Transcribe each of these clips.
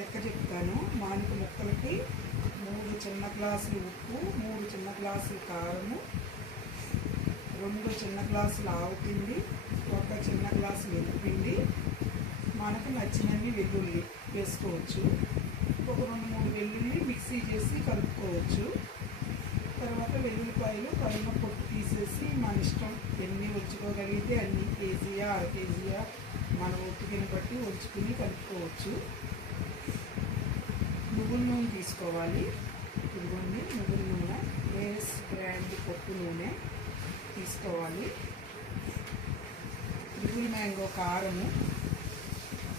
లెక్క చెప్తాను. మానిక ముక్కలకి 3 చిన్న గ్లాసులు ఉప్పు, 3 చిన్న గ్లాసులు కారము, 2 చిన్న గ్లాసులు ఆవుపిండి, 1 చిన్న గ్లాసు వెల్లుపిండి, మనకు నచ్చినన్ని వెల్లుల్లి వేసుకోవచ్చు. ఒక 2-3 వెల్లుల్లి మిక్సీ చేసి కలుపుకోవచ్చు. తర్వాత వెల్లుల్లిపాయలు పైన పొట్టు తీసేసి మన ఇష్టం ఎన్ని ఉంచుకోగలిగితే అన్ని, కేజీయా అర కేజీయా మన ఓపికని బట్టి ఉంచుకుని కలుపుకోవచ్చు. నువ్వుల నూనె తీసుకోవాలి. ఇదిగోండి నువ్వుల నూనె, వేస్ బ్రాండ్ పప్పు నూనె తీసుకోవాలి. నువ్వుల మ్యాంగో కారము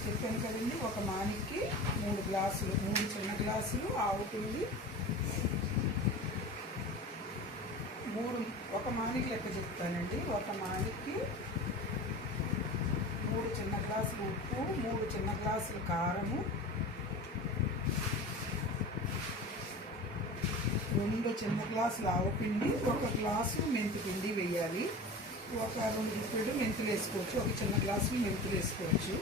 చెప్పాను కదండి, ఒక మానికి 3 గ్లాసులు, 3 చిన్న గ్లాసులు ఆవు పిండి, 1 మానికి లెక్క చెప్తానండి. 1 మానికి 3 చిన్న గ్లాసులు ఉప్పు, 3 చిన్న గ్లాసులు కారము, 2 చిన్న గ్లాసులు ఆవుపిండి, 1 గ్లాసు మెంతిపిండి వేయాలి. 2 గుప్పెడు మెంతులు వేసుకోవచ్చు. 1 చిన్న గ్లాసు మెంతులు వేసుకోవచ్చు.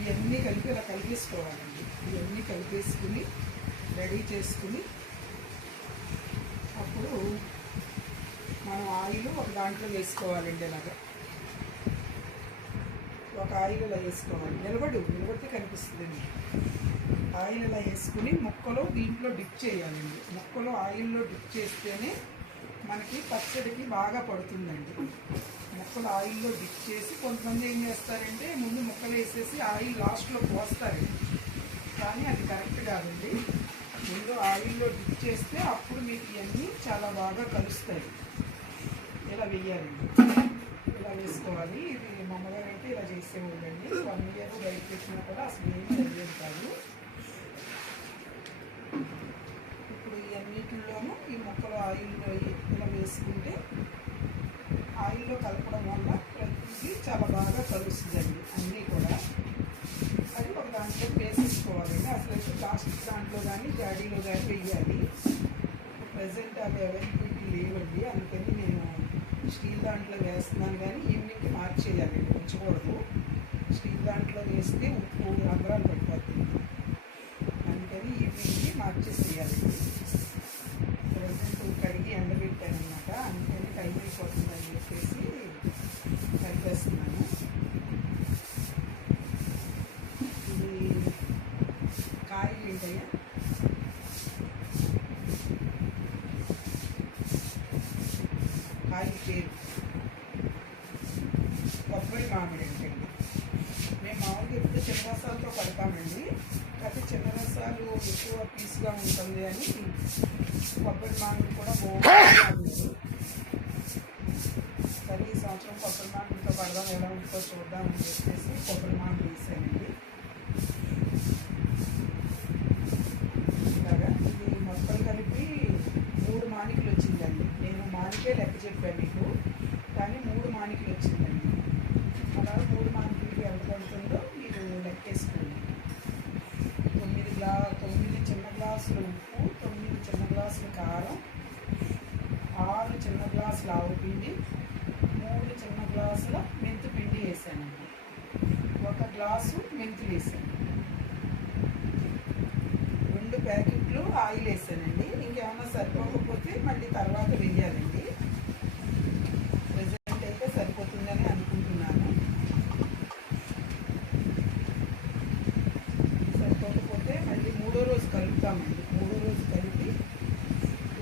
ఇవన్నీ కలిపి ఇలా కలిపేసుకోవాలండి. ఇవన్నీ కలిపేసుకుని రెడీ చేసుకుని అప్పుడు మనం ఆయిల్ ఒక దాంట్లో వేసుకోవాలండి. ఇలాగా ఒక ఆయిల్ ఇలా వేసుకోవాలి. నిలబడితే కనిపిస్తుందండి. ఆయిల్ ఇలా వేసుకుని ముక్కలు దీంట్లో డిప్ చేయాలండి. ముక్కలు ఆయిల్లో డిప్ చేస్తేనే మనకి పచ్చడికి బాగా పడుతుందండి. ముక్కలు ఆయిల్లో డిప్ చేసి, కొంతమంది ఏం చేస్తారంటే ముందు ముక్కలు వేసేసి ఆయిల్ లాస్ట్లో పోస్తారండి. కానీ అది కరెక్ట్ కాదండి. ముందు ఆయిల్లో డిప్ చేస్తే అప్పుడు మీకు ఇవన్నీ చాలా బాగా కలుస్తాయి. ఇలా వేయాలండి. ఇలా వేసుకోవాలి. ఇది మా అమ్మగారు అయితే ఇలా చేసేవాళ్ళండి. 1 ఇయర్ బయట పెట్టినా కూడా అసలు ఏమీ తెలియదు కాదు. ఇప్పుడు ఇవన్నిటిలోనూ ఈ ముక్కలు ఆయిల్లో ఇలా వేసుకుంటే ఆయిల్లో కలపడం వల్ల ప్రతిదీ చాలా బాగా కలుస్తుందండి. అన్నీ కూడా అది ఒక దాంట్లో వేసేసుకోవాలండి. అసలు అయితే ప్లాస్టిక్ దాంట్లో కానీ జాడీలో కానీ వేయాలి. ప్రజెంట్ అవి అవైలబిలిటీ లేవండి. అందుకని నేను స్టీల్ దాంట్లో వేస్తున్నాను. కానీ ఈవినింగ్కి మార్చేయాలండి, ఉంచకూడదు. స్టీల్ దాంట్లో వేస్తే ఉప్పు రంధ్రాలు పడిపోతుంది. అందుకని ఈవినింగ్కి మార్చేసేయాలండి. ప్రజెంట్ కడిగి ఎండబెట్టాను అనమాట. అందుకని టైం అయిపోతుందని చెప్పేసి కలిపేస్తున్నాను. ఇది కాయలు ఏంటయ్యా, కాయలు పేరు కొబ్బరి మామిడి అంటే మేము మామూలుగా ఎప్పుడు చిన్న రసాలతో కడతామండి. అయితే చిన్న రసాలు ఎక్కువ పీస్గా ఉంటుంది అని కొబ్బరి మామిడి కూడా బాగుంటుంది. సరే ఈ సంవత్సరం కొబ్బరి మామిడితో పడదాం, ఎలా ఉంటుందో చూద్దామని చెప్పేసి కొబ్బరి మామిడి వేసానండి. ఇలాగా ఇది మొత్తం కలిపి 3 మానికలు వచ్చిందండి. నేను మానికే లెక్క చెప్పాను మీకు, కానీ 3 మానికలు వచ్చిందండి. అలా 3 మానికలకి ఎంత పడుతుందో మీరు లెక్కేసుకోండి. 9 చిన్న గ్లాసులు ఉప్పు, 9 చిన్న గ్లాసులు కారం, 6 చిన్న గ్లాసులు ఆవుపిండి, 3 చిన్న గ్లాసుల మెంతిపిండి వేసానండి. 1 గ్లాసు మెంతులు వేసాను. 2 ప్యాకెట్లు ఆయిల్ వేసానండి. ఇంకేమైనా సరిపోకపోతే మళ్ళీ తర్వాత వేయాలండి. ప్రెజెంట్ అయితే సరిపోతుందని అనుకుంటున్నాను. సరిపోకపోతే మళ్ళీ 3వ రోజు కలుపుతామండి. 3వ రోజు కలిపి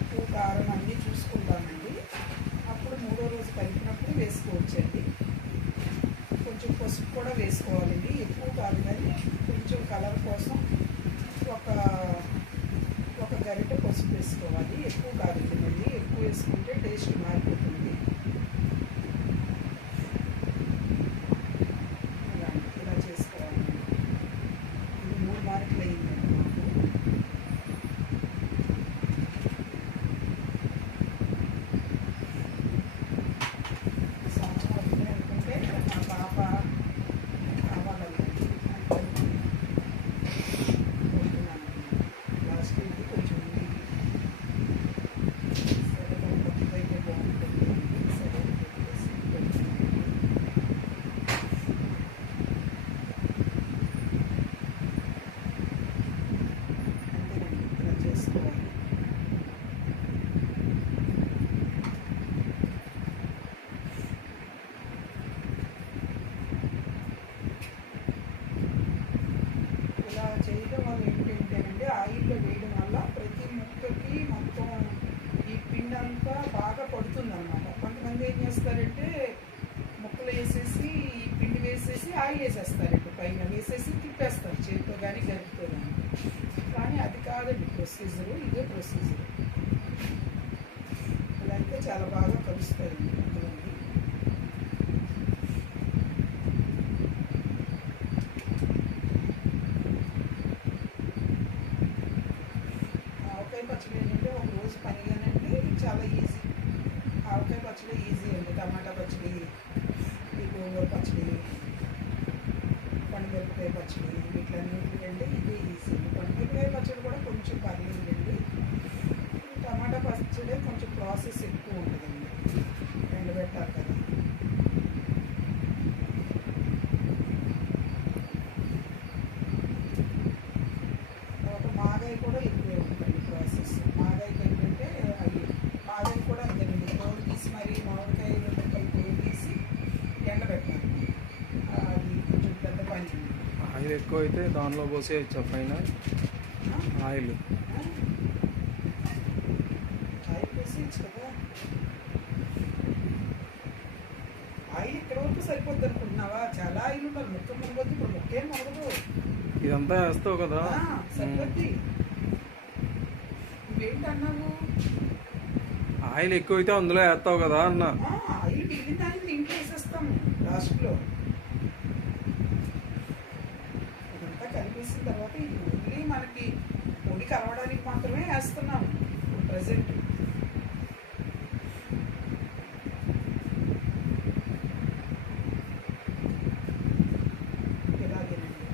ఉప్పు కారం అన్నీ చూసుకుంటామండి. అప్పుడు 3వ రోజు కలిపినప్పుడు వేసుకోవచ్చండి. కొంచెం పసుపు కూడా వేసుకోవాలండి. ఎక్కువ కాదు కానీ కొంచెం కలర్ కోసం ఒక గరిట పసుపు వేసుకోవాలి. ఎక్కువ కాదండి, మళ్ళీ ఎక్కువ వేసుకుంటే టేస్ట్ మారిపోతుంది. ఇలా చేసుకోవాలి. ఇది 3 మార్కులు అయ్యిందండి మాకు. సంవత్సరం అవుతుంది అనుకుంటే మా పాప కావాలండి. లాస్ట్ కొంచెం సరే అయితే బాగుంటుంది. వేయడం వల్ల ఏంటంటేనండి, ఆయిల్లో వేయడం వల్ల ప్రతి ముక్కకి మొత్తం ఈ పిండి అంతా బాగా పడుతుందన్నమాట. కొంతమంది ఏం చేస్తారంటే ముక్కలు వేసేసి ఈ పిండి వేసేసి ఆయిల్ వేసేస్తారండి, పైన వేసేసి తిప్పేస్తారు చేతితో కానీ గరిటతో కానీ. కానీ అది కాదండి ప్రొసీజరు, ఇదే ప్రొసీజర్. ఇలా అయితే చాలా బాగా కలుస్తాయండి ముక్కలన్నీ. ఆవకాయ పచ్చడి ఏంటంటే ఒక రోజు పనిగానండి చాలా ఈజీ. ఆవకాయ పచ్చడి ఈజీ అండి. టమాటా పచ్చడి, ఈ గోంగూర పచ్చడి, పండుమిరపకాయ పచ్చడి, వీటిలన్నింటికంటే ఇదే ఈజీ. పండుమిరపకాయ పచ్చడి కూడా కొంచెం పర్లేదండి. టమాటా పచ్చడి కొంచెం ప్రాసెస్ ఎక్కువ ఉంటుందండి, ఎండబెట్టాలి కదా. తర్వాత మాగాయ కూడా ఎక్కువే ఉంటుంది ప్రాసెస్. మాగాయకి ఏంటంటే అది మాగాయ కూడా అంతేనండి, తోలు తీసి మరి మామిడికాయలు ముక్కలు తోలు తీసి ఎండబెట్టాలి. అది కొంచెం పెద్ద పని. ఆయిల్ ఎక్కువ అయితే దానిలో పోసేయచ్చు పైన ఆయిల్. ఆయిల్ వేసేయచ్చు కదా. ఆయిల్ ఇక్కడ వరకు సరిపోద్ది అనుకుంటున్నావా? చాలా ఆయిల్ ఉండాలి. ముక్క మునగొద్దు. ఇప్పుడు ముక్కేం మునగదు. ఇదంతా వేస్తావు కదా. సరిపోద్ది. నువ్వేంటన్నావు? ఆయిల్ ఎక్కువైతే అందులో వేస్తావు కదా అన్న. ఆయిల్ మిగిలిన దాన్ని దీంట్లో వేసేస్తాము లాస్ట్లో. ఇదంతా కలిపేసిన తర్వాత ఇది ఓన్లీ మనకి పొడి కలవడానికి మాత్రమే వేస్తున్నాము ఇప్పుడు ప్రజెంట్. ఇలాగేనండి,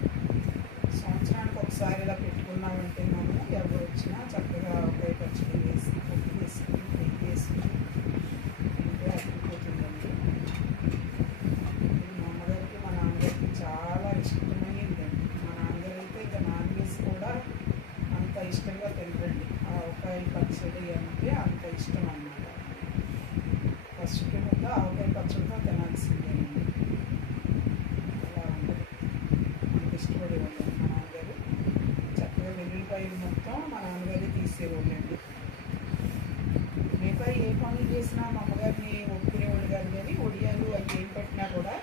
సంవత్సరానికి ఒకసారి ఇలా పెట్టుకున్నామంటే మనము ఎవరు వచ్చినా చక్కగా ఆవకాయ పచ్చడి వేసి పొడి వేసుకుని నెయ్యి వేసుకుని తింటే అదిరిపోతుందండి. ఇది మా అమ్మగారికి మా నాన్నగారికి చాలా ఇష్టమైందండి. మా నాన్నగారు అయితే ఇంకా నాన్ వెజ్ కూడా అంత ఇష్టంగా తినరండి. ఆవకాయ పచ్చడి అంటే అంత ఇష్టం అన్నమాట. ఫస్ట్ ముందు ఆవకాయ పచ్చడితో తినాల్సిందేనండి. అలా ఉంటుంది, అంత ఇష్టపడేవాళ్ళు మా నాన్నగారు. చక్కగా వెల్లుల్లిపాయలు మొత్తం మా నాన్నగారే తీసేవాళ్ళండి. మిగతా ఏ పనులు చేసినా మా అమ్మగారిని ఒప్పుకునేవాళ్ళు కాదు. కానీ ఒడియాలు అవి ఏం పెట్టినా కూడా,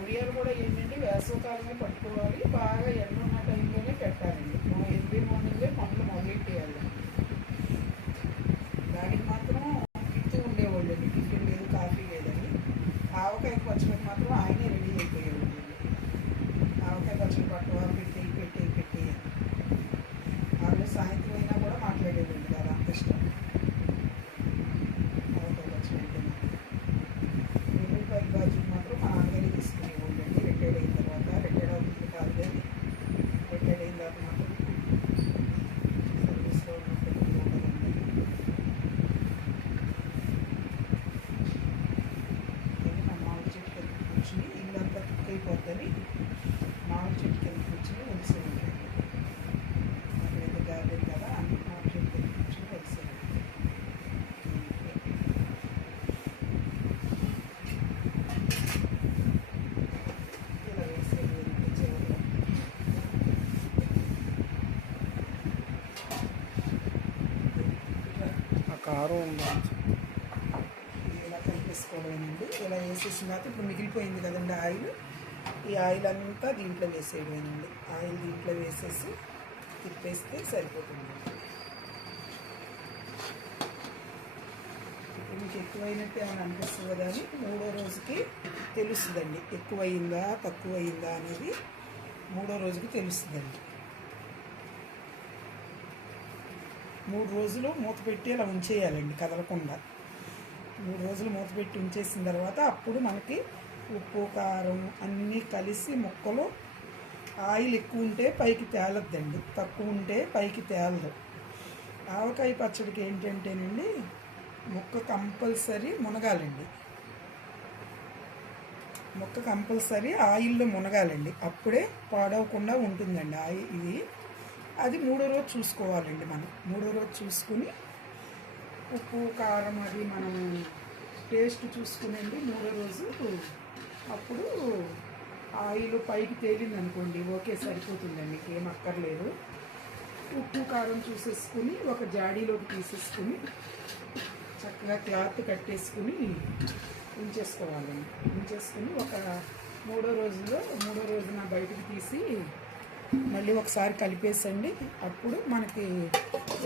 ఒడియాలు కూడా ఏంటంటే వేసవకాలమే పట్టుకోవాలి, బాగా ఎండ ఉన్న టైంలోనే పెట్టాలండి. మనం ఎర్లీ మార్నింగే పనులు మొదలెట్టేయాలి. దానికి మాత్రం తింటూ ఉండేవాళ్ళండి, టిఫిన్ లేదు కాఫీ లేదని. ఆవకాయ పచ్చడికి మాత్రం ఆయనే రెడీ అయిపోయేవాళ్ళండి. ఆవకాయ పచ్చడి పట్టవా, పెట్టి పెట్టి పెట్టి వాళ్ళు సాయంత్రం అయినా కూడా మాట్లాడేవాళ్ళు కాదు, అంత ఇష్టం ఆవకాయ పచ్చడి అంటే. వెల్లుల్లిపాయ బాజీలు మాత్రం మా నాన్నగారే తీసుకునేవాళ్ళండి. రిటైర్డ్ అయిన తర్వాత, రిటైర్డ్ అవుతుంది కాదు కానీ రిటైర్డ్ అయిన తర్వాత మాత్రం సర్వీస్లో ఉన్నప్పుడు ఉండదండి. నేను మా మామిడి చెట్టు కింద కూర్చుని ఇల్లంతా కుక్ అయిపోద్దని మామిడి చెట్టు కింద కూర్చుని వెలిసేవాళ్ళండి. అక్కడైతే గార్డెన్ కదా, అన్ని మామిడి చెట్టు కింద కూర్చుని వెలిసేవాళ్ళండి. ఇలా వేసేది చివరిలో ఆ కారం ఉండాలి. ఇలా కలిపేసుకోవడమేనండి. ఇలా వేసేసిన తర్వాత ఇప్పుడు మిగిలిపోయింది కదండి ఆయిల్, ఈ ఆయిల్ అంతా దీంట్లో వేసేయడమేనండి. ఆయిల్ దీంట్లో వేసేసి తిప్పేస్తే సరిపోతుంది. ఇప్పుడు మీకు ఎక్కువైనట్టు ఏమైనా అనిపిస్తుంది కదా అని మూడో రోజుకి తెలుస్తుందండి, ఎక్కువయిందా తక్కువయిందా అనేది మూడో రోజుకి తెలుస్తుందండి. 3 రోజులు మూత పెట్టి అలా ఉంచేయాలండి, కదలకుండా. 3 రోజులు మూత పెట్టి ఉంచేసిన తర్వాత అప్పుడు మనకి ఉప్పు కారం అన్నీ కలిసి ముక్కలు, ఆయిల్ ఎక్కువ ఉంటే పైకి తేలద్దండి, తక్కువ ఉంటే పైకి తేలదు. ఆవకాయ పచ్చడికి ఏంటంటేనండి ముక్క కంపల్సరీ మునగాలండి. ముక్క కంపల్సరీ ఆయిల్లో మునగాలండి, అప్పుడే పాడవకుండా ఉంటుందండి ఆయిల్ ఇది. అది మూడో రోజు చూసుకోవాలండి. మనం మూడో రోజు చూసుకుని ఉప్పు కారం అది మనం టేస్ట్ చూసుకునండి మూడో రోజు. అప్పుడు ఆయిల్ పైకి తేలింది అనుకోండి, ఓకే సరిపోతుందండి, మీకు ఏం అక్కర్లేదు. ఉప్పు కారం చూసేసుకుని ఒక జాడీలోకి తీసేసుకుని చక్కగా క్లాత్ కట్టేసుకుని ఉంచేసుకోవాలండి. ఉంచేసుకుని ఒక మూడో రోజున బయటకు తీసి మళ్ళీ ఒకసారి కలిపేసండి. అప్పుడు మనకి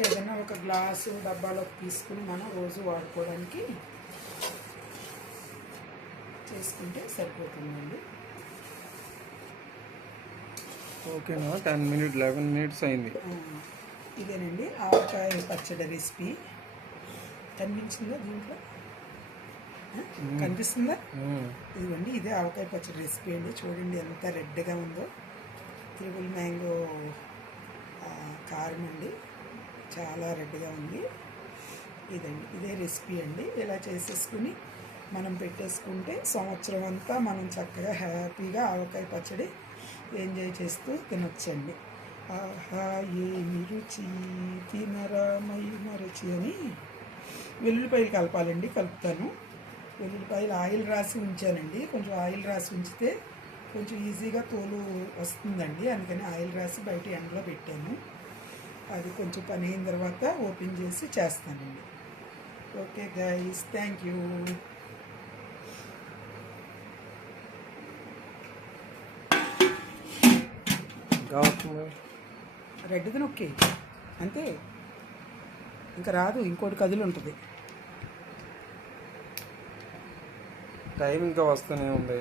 ఏదైనా ఒక గ్లాసు డబ్బాలోకి తీసుకుని మనం రోజు వాడుకోవడానికి చేసుకుంటే సరిపోతుందండి. ఓకేనా? 11 minutes అయింది. ఇదేనండి ఆవకాయ పచ్చడి రెసిపీ. కనిపించిందా దీంట్లో? కనిపిస్తుందా? ఇదిగోండి, ఇదే ఆవకాయ పచ్చడి రెసిపీ అండి. చూడండి ఎంత రెడ్గా ఉందో. త్రిబుల్ మ్యాంగో కారం అండి, చాలా రెడ్గా ఉంది. ఇదండి, ఇదే రెసిపీ అండి. ఇలా చేసేసుకుని మనం పెట్టేసుకుంటే సంవత్సరం అంతా మనం చక్కగా హ్యాపీగా ఆవకాయ పచ్చడి ఎంజాయ్ చేస్తూ తినొచ్చండి. ఆహా ఏమి రుచి తినరామై మరచి అని వెల్లుల్లిపాయలు కలపాలండి. కలుపుతాను. వెల్లుల్లిపాయలు ఆయిల్ రాసి ఉంచానండి. కొంచెం ఆయిల్ రాసి ఉంచితే కొంచెం ఈజీగా తోలు వస్తుందండి, అందుకని ఆయిల్ రాసి బయట ఎండలో పెట్టాను. అది కొంచెం పని అయిన తర్వాత ఓపెన్ చేసి చేస్తానండి. Okay guys, thank you. Reddy నొక్కి అంతే, ఇంకా రాదు, ఇంకోటి కదులు ఉంటుంది. టైం ఇంకా వస్తూనే ఉంది.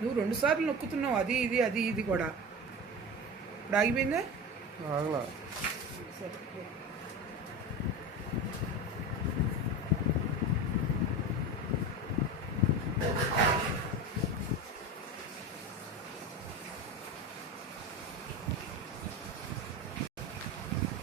నువ్వు 2 సార్లు నొక్కుతున్నావు, అది ఇది కూడా. ఇప్పుడు ఆగిపోయిందా? ఆగలా. సరే.